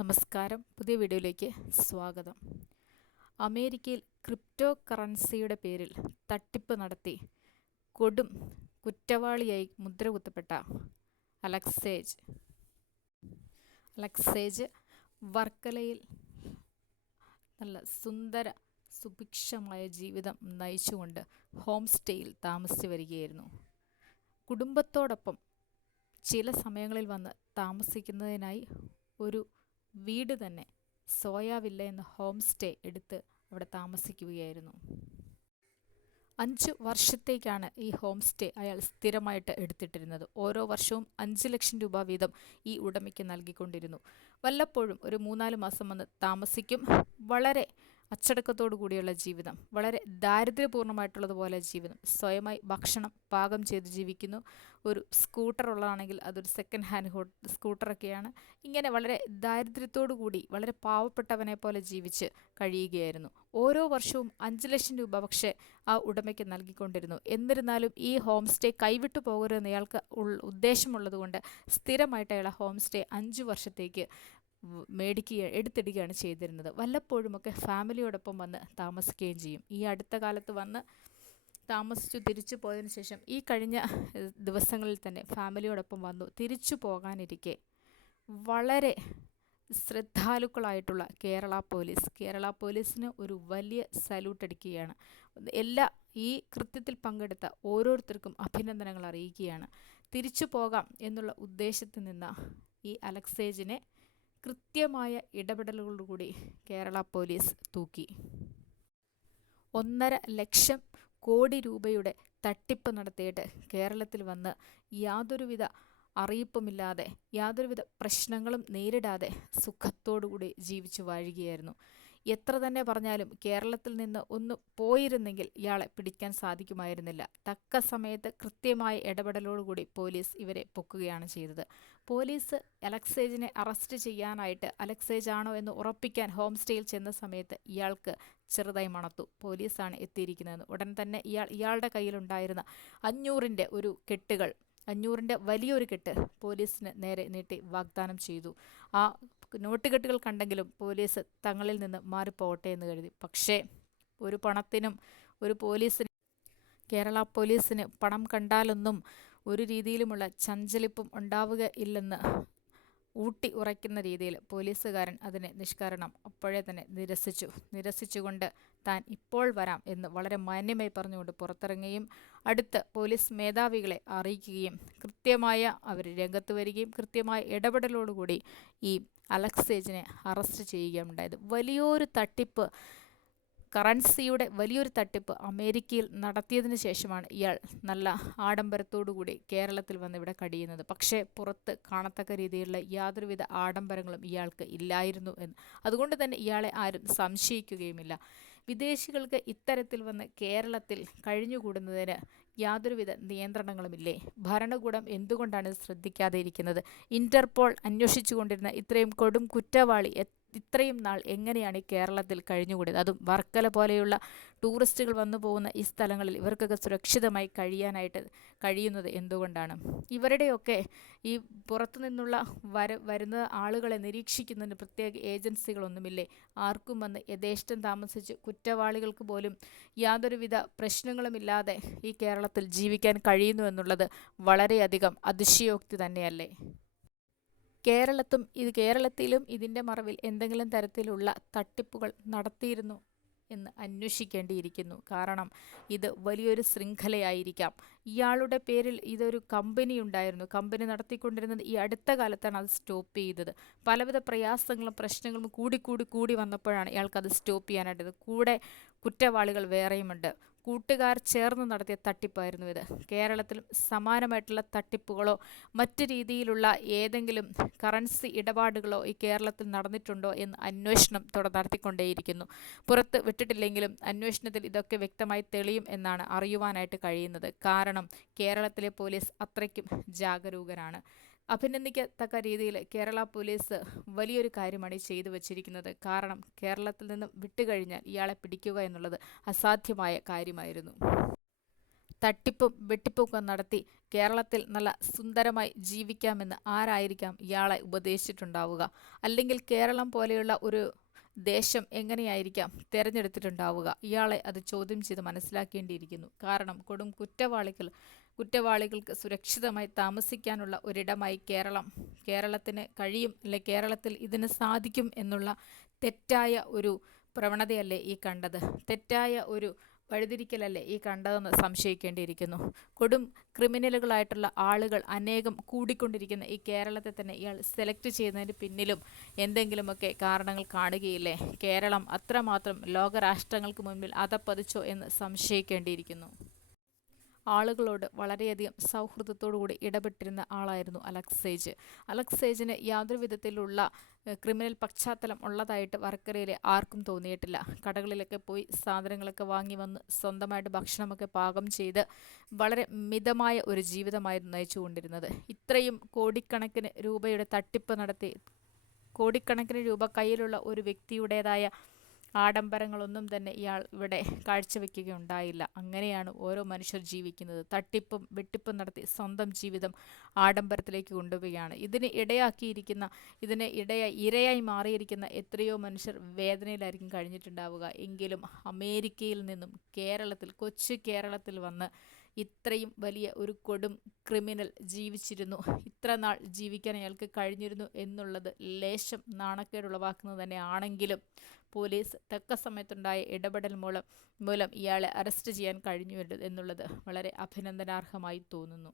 നമസ്കാരം. പുതിയ വീഡിയോയിലേക്ക് സ്വാഗതം. അമേരിക്കയിൽ ക്രിപ്റ്റോ കറൻസിയുടെ പേരിൽ തട്ടിപ്പ് നടത്തി കൊടും കുറ്റവാളിയായി മുദ്രകുത്തപ്പെട്ട അലക്സേജ് വർക്കലയിൽ നല്ല സുന്ദര സുഭിക്ഷമായ ജീവിതം നയിച്ചുകൊണ്ട് ഹോം സ്റ്റേയിൽ താമസിച്ചു വരികയായിരുന്നു. കുടുംബത്തോടൊപ്പം ചില സമയങ്ങളിൽ വന്ന് താമസിക്കുന്നതിനായി ഒരു വീട് തന്നെ സോയാവില്ല എന്ന ഹോം സ്റ്റേ എടുത്ത് അവിടെ താമസിക്കുകയായിരുന്നു. 5 വർഷത്തേക്കാണ് ഈ ഹോം സ്റ്റേ അയാൾ സ്ഥിരമായിട്ട് എടുത്തിട്ടിരുന്നത്. ഓരോ വർഷവും 5 ലക്ഷം രൂപ വീതം ഈ ഉടമയ്ക്ക് നൽകിക്കൊണ്ടിരുന്നു. വല്ലപ്പോഴും ഒരു 3-4 മാസം വന്ന് താമസിക്കും. വളരെ അച്ചടക്കത്തോടു കൂടിയുള്ള ജീവിതം, വളരെ ദാരിദ്ര്യപൂർണ്ണമായിട്ടുള്ളതുപോലെ ജീവിതം. സ്വയമായി ഭക്ഷണം പാകം ചെയ്ത് ജീവിക്കുന്നു. ഒരു സ്കൂട്ടർ ഉള്ളതാണെങ്കിൽ അതൊരു സെക്കൻഡ് ഹാൻഡ് സ്കൂട്ടറൊക്കെയാണ്. ഇങ്ങനെ വളരെ ദാരിദ്ര്യത്തോടു കൂടി വളരെ പാവപ്പെട്ടവനെ പോലെ ജീവിച്ച് കഴിയുകയായിരുന്നു. ഓരോ വർഷവും 5 ലക്ഷം രൂപ പക്ഷേ ആ ഉടമയ്ക്ക് നൽകിക്കൊണ്ടിരുന്നു. എന്നിരുന്നാലും ഈ ഹോം സ്റ്റേ കൈവിട്ടു പോകരുതെന്ന് ഇയാൾക്ക് ഉദ്ദേശമുള്ളതുകൊണ്ട് സ്ഥിരമായിട്ട് അയാൾ ഹോം സ്റ്റേ 5 വർഷത്തേക്ക് എടുത്തിടുകയാണ് ചെയ്തിരുന്നത്. വല്ലപ്പോഴുമൊക്കെ ഫാമിലിയോടൊപ്പം വന്ന് താമസിക്കുകയും ചെയ്യും. ഈ അടുത്ത കാലത്ത് വന്ന് താമസിച്ചു തിരിച്ചു പോയതിനു ശേഷം ഈ കഴിഞ്ഞ ദിവസങ്ങളിൽ തന്നെ ഫാമിലിയോടൊപ്പം വന്നു തിരിച്ചു പോകാനിരിക്കെ വളരെ ശ്രദ്ധാലുക്കളായിട്ടുള്ള കേരള പോലീസിന് ഒരു വലിയ സല്യൂട്ട് അടിക്കുകയാണ്. ഈ കൃത്യത്തിൽ പങ്കെടുത്ത ഓരോരുത്തർക്കും അഭിനന്ദനങ്ങൾ അറിയിക്കുകയാണ്. തിരിച്ചു പോകാം എന്നുള്ള ഉദ്ദേശത്തിൽ നിന്ന ഈ അലക്സേജിനെ കൃത്യമായ ഇടപെടലുകളോടുകൂടി കേരള പോലീസ് തൂക്കി. 1.5 ലക്ഷം കോടി രൂപയുടെ തട്ടിപ്പ് നടത്തിയിട്ട് കേരളത്തിൽ വന്ന് യാതൊരുവിധ അറിയിപ്പുമില്ലാതെ യാതൊരുവിധ പ്രശ്നങ്ങളും നേരിടാതെ സുഖത്തോടുകൂടി ജീവിച്ചു വാഴുകയായിരുന്നു. എത്ര തന്നെ പറഞ്ഞാലും കേരളത്തിൽ നിന്ന് ഒന്ന് പോയിരുന്നെങ്കിൽ ഇയാളെ പിടിക്കാൻ സാധിക്കുമായിരുന്നില്ല. തക്ക സമയത്ത് കൃത്യമായ ഇടപെടലോടുകൂടി പോലീസ് ഇവരെ പൊക്കുകയാണ് ചെയ്തത്. പോലീസ് അലക്സേജിനെ അറസ്റ്റ് ചെയ്യാനായിട്ട് അലക്സേജ് ആണോ എന്ന് ഉറപ്പിക്കാൻ ഹോം സ്റ്റേയിൽ ചെന്ന സമയത്ത് ഇയാൾക്ക് ചെറുതായി മണത്തു. പോലീസാണ് എത്തിയിരിക്കുന്നതെന്ന്. ഉടൻ തന്നെ ഇയാളുടെ കയ്യിലുണ്ടായിരുന്ന 500-ൻ്റെ വലിയൊരു കെട്ട് പോലീസിന് നേരെ നീട്ടി വാഗ്ദാനം ചെയ്തു. ആ നോട്ടുകെട്ടുകൾ കണ്ടെങ്കിലും പോലീസ് തങ്ങളിൽ നിന്ന് മാറിപ്പോകട്ടെ എന്ന് കരുതി. പക്ഷേ ഒരു പണത്തിനും കേരള പോലീസിന് പണം കണ്ടാലൊന്നും ഒരു രീതിയിലുമുള്ള ചഞ്ചലിപ്പും ഉണ്ടാവുക ഇല്ലെന്ന് ഊട്ടി ഉറയ്ക്കുന്ന രീതിയിൽ പോലീസുകാരൻ അതിനെ നിഷ്കരണം അപ്പോഴേ തന്നെ നിരസിച്ചുകൊണ്ട് താൻ ഇപ്പോൾ വരാം എന്ന് വളരെ മാന്യമായി പറഞ്ഞുകൊണ്ട് പുറത്തിറങ്ങുകയും അടുത്ത പോലീസ് മേധാവികളെ അറിയിക്കുകയും കൃത്യമായ അവർ രംഗത്ത് വരികയും കൃത്യമായ ഇടപെടലോടുകൂടി ഈ അലക്സേജിനെ അറസ്റ്റ് ചെയ്യുകയും ഉണ്ടായത്. കറൻസിയുടെ വലിയൊരു തട്ടിപ്പ് അമേരിക്കയിൽ നടത്തിയതിനു ശേഷമാണ് ഇയാൾ നല്ല ആഡംബരത്തോടുകൂടി കേരളത്തിൽ വന്ന് ഇവിടെ കഴിയുന്നത്. പക്ഷേ പുറത്ത് കാണത്തക്ക രീതിയിലുള്ള യാതൊരുവിധ ആഡംബരങ്ങളും ഇയാൾക്ക് ഇല്ലായിരുന്നു എന്ന്. അതുകൊണ്ട് തന്നെ ഇയാളെ ആരും സംശയിക്കുകയുമില്ല. വിദേശികൾക്ക് ഇത്തരത്തിൽ വന്ന് കേരളത്തിൽ കഴിഞ്ഞുകൂടുന്നതിന് യാതൊരുവിധ നിയന്ത്രണങ്ങളുമില്ലേ? ഭരണകൂടം എന്തുകൊണ്ടാണ് ഇത് ശ്രദ്ധിക്കാതെ ഇരിക്കുന്നത്? ഇന്റർപോൾ അന്വേഷിച്ചുകൊണ്ടിരുന്ന ഇത്രയും കൊടും കുറ്റവാളി ഇത്രയും നാൾ എങ്ങനെയാണ് ഈ കേരളത്തിൽ കഴിഞ്ഞുകൂടിയത്? അതും വർക്കല പോലെയുള്ള ടൂറിസ്റ്റുകൾ വന്നു പോകുന്ന ഈ സ്ഥലങ്ങളിൽ ഇവർക്കൊക്കെ സുരക്ഷിതമായി കഴിയാനായിട്ട് കഴിയുന്നത് എന്തുകൊണ്ടാണ്? ഇവരുടെയൊക്കെ ഈ പുറത്തുനിന്നുള്ള വരുന്ന ആളുകളെ നിരീക്ഷിക്കുന്നതിന് പ്രത്യേക ഏജൻസികളൊന്നുമില്ലേ? ആർക്കും വന്ന് യഥേഷ്ടം താമസിച്ച് കുറ്റവാളികൾക്ക് പോലും യാതൊരുവിധ പ്രശ്നങ്ങളുമില്ലാതെ ഈ കേരളത്തിൽ ജീവിക്കാൻ കഴിയുന്നു എന്നുള്ളത് വളരെയധികം അതിശയോക്തി തന്നെയല്ലേ? കേരളത്തിലും ഇതിൻ്റെ മറവിൽ എന്തെങ്കിലും തരത്തിലുള്ള തട്ടിപ്പുകൾ നടത്തിയിരുന്നു എന്ന് അന്വേഷിക്കേണ്ടിയിരിക്കുന്നു. കാരണം ഇത് വലിയൊരു ശൃംഖലയായിരിക്കാം. ഇയാളുടെ പേരിൽ ഇതൊരു കമ്പനി ഉണ്ടായിരുന്നു. കമ്പനി നടത്തിക്കൊണ്ടിരുന്നത് ഈ അടുത്ത കാലത്താണ് അത് സ്റ്റോപ്പ് ചെയ്തത്. പലവിധ പ്രയാസങ്ങളും പ്രശ്നങ്ങളും കൂടി വന്നപ്പോഴാണ് ഇയാൾക്കത് സ്റ്റോപ്പ് ചെയ്യാനായിട്ടത്. കൂടെ കുറ്റവാളികൾ വേറെയുമുണ്ട്. കൂട്ടുകാർ ചേർന്ന് നടത്തിയ തട്ടിപ്പായിരുന്നു ഇത്. കേരളത്തിലും സമാനമായിട്ടുള്ള തട്ടിപ്പുകളോ മറ്റു രീതിയിലുള്ള ഏതെങ്കിലും കറൻസി ഇടപാടുകളോ ഈ കേരളത്തിൽ നടന്നിട്ടുണ്ടോ എന്ന് അന്വേഷണം നടത്തിക്കൊണ്ടേയിരിക്കുന്നു. പുറത്ത് വിട്ടിട്ടില്ലെങ്കിലും അന്വേഷണത്തിൽ ഇതൊക്കെ വ്യക്തമായി തെളിയും എന്നാണ് അറിയുവാനായിട്ട് കഴിയുന്നത്. കാരണം കേരളത്തിലെ പോലീസ് അത്രയ്ക്കും ജാഗരൂകരാണ്. അഭിനന്ദിക്കത്തക്ക രീതിയിൽ കേരള പോലീസ് വലിയൊരു കാര്യമാണ് ചെയ്തു വച്ചിരിക്കുന്നത്. കാരണം കേരളത്തിൽ നിന്നും വിട്ടുകഴിഞ്ഞാൽ ഇയാളെ പിടിക്കുക എന്നുള്ളത് അസാധ്യമായ കാര്യമായിരുന്നു. തട്ടിപ്പും വെട്ടിപ്പുമൊക്കെ നടത്തി കേരളത്തിൽ നല്ല സുന്ദരമായി ജീവിക്കാമെന്ന് ആരായിരിക്കാം ഇയാളെ ഉപദേശിച്ചിട്ടുണ്ടാവുക? അല്ലെങ്കിൽ കേരളം പോലെയുള്ള ഒരു ദേശം എങ്ങനെയായിരിക്കാം തിരഞ്ഞെടുത്തിട്ടുണ്ടാവുക? ഇയാളെ അത് ചോദ്യം ചെയ്ത് മനസ്സിലാക്കേണ്ടിയിരിക്കുന്നു. കാരണം കൊടും കുറ്റവാളികൾക്ക് സുരക്ഷിതമായി താമസിക്കാനുള്ള ഒരിടമായി കേരളത്തിന് കഴിയും, അല്ലെ കേരളത്തിൽ ഇതിന് സാധിക്കും എന്നുള്ള തെറ്റായ ഒരു പ്രവണതയല്ലേ ഈ കണ്ടത്? തെറ്റായ ഒരു വഴിതിരിക്കലല്ലേ ഈ കണ്ടതെന്ന് സംശയിക്കേണ്ടിയിരിക്കുന്നു. കൊടും ക്രിമിനലുകളായിട്ടുള്ള ആളുകൾ അനേകം കൂടിക്കൊണ്ടിരിക്കുന്ന ഈ കേരളത്തെ തന്നെ ഇയാൾ സെലക്ട് ചെയ്യുന്നതിന് പിന്നിലും എന്തെങ്കിലുമൊക്കെ കാരണങ്ങൾ കാണുകയില്ലേ? കേരളം അത്രമാത്രം ലോകരാഷ്ട്രങ്ങൾക്ക് മുൻപിൽ അതപ്പതിച്ചോ എന്ന് സംശയിക്കേണ്ടിയിരിക്കുന്നു. ആളുകളോട് വളരെയധികം സൗഹൃദത്തോടുകൂടി ഇടപെട്ടിരുന്ന ആളായിരുന്നു അലക്സേജിന് യാതൊരു വിധത്തിലുള്ള ക്രിമിനൽ പശ്ചാത്തലം ഉള്ളതായിട്ട് വർക്കലയിലെ ആർക്കും തോന്നിയിട്ടില്ല. കടകളിലൊക്കെ പോയി സാധനങ്ങളൊക്കെ വാങ്ങി വന്ന് സ്വന്തമായിട്ട് ഭക്ഷണമൊക്കെ പാകം ചെയ്ത് വളരെ മിതമായ ഒരു ജീവിതമായിരുന്നു നയിച്ചുകൊണ്ടിരുന്നത്. ഇത്രയും കോടിക്കണക്കിന് രൂപയുടെ തട്ടിപ്പ് നടത്തി കോടിക്കണക്കിന് രൂപ കയ്യിലുള്ള ഒരു വ്യക്തിയുടേതായ ആഡംബരങ്ങളൊന്നും തന്നെ ഇയാൾ ഇവിടെ കാഴ്ചവെക്കുകയുണ്ടായില്ല. അങ്ങനെയാണ് ഓരോ മനുഷ്യർ ജീവിക്കുന്നത്. തട്ടിപ്പും വെട്ടിപ്പും നടത്തി സ്വന്തം ജീവിതം ആഡംബരത്തിലേക്ക് കൊണ്ടുപോവുകയാണ്. ഇരയായി മാറിയിരിക്കുന്ന എത്രയോ മനുഷ്യർ വേദനയിലായിരിക്കും കഴിഞ്ഞിട്ടുണ്ടാവുക. എങ്കിലും അമേരിക്കയിൽ നിന്നും കൊച്ചു കേരളത്തിൽ വന്ന് ഇത്രയും വലിയ ഒരു കൊടും ക്രിമിനൽ ജീവിച്ചിരുന്നു, ഇത്ര നാൾ ജീവിക്കാൻ അയാൾക്ക് കഴിഞ്ഞിരുന്നു എന്നുള്ളത് ലേശം നാണക്കേടുളവാക്കുന്നത് തന്നെ ആണെങ്കിലും പോലീസ് തക്ക സമയത്തുണ്ടായ ഇടപെടൽ മൂലം ഇയാളെ അറസ്റ്റ് ചെയ്യാൻ കഴിഞ്ഞു എന്നുള്ളത് വളരെ അഭിനന്ദനാർഹമായി തോന്നുന്നു.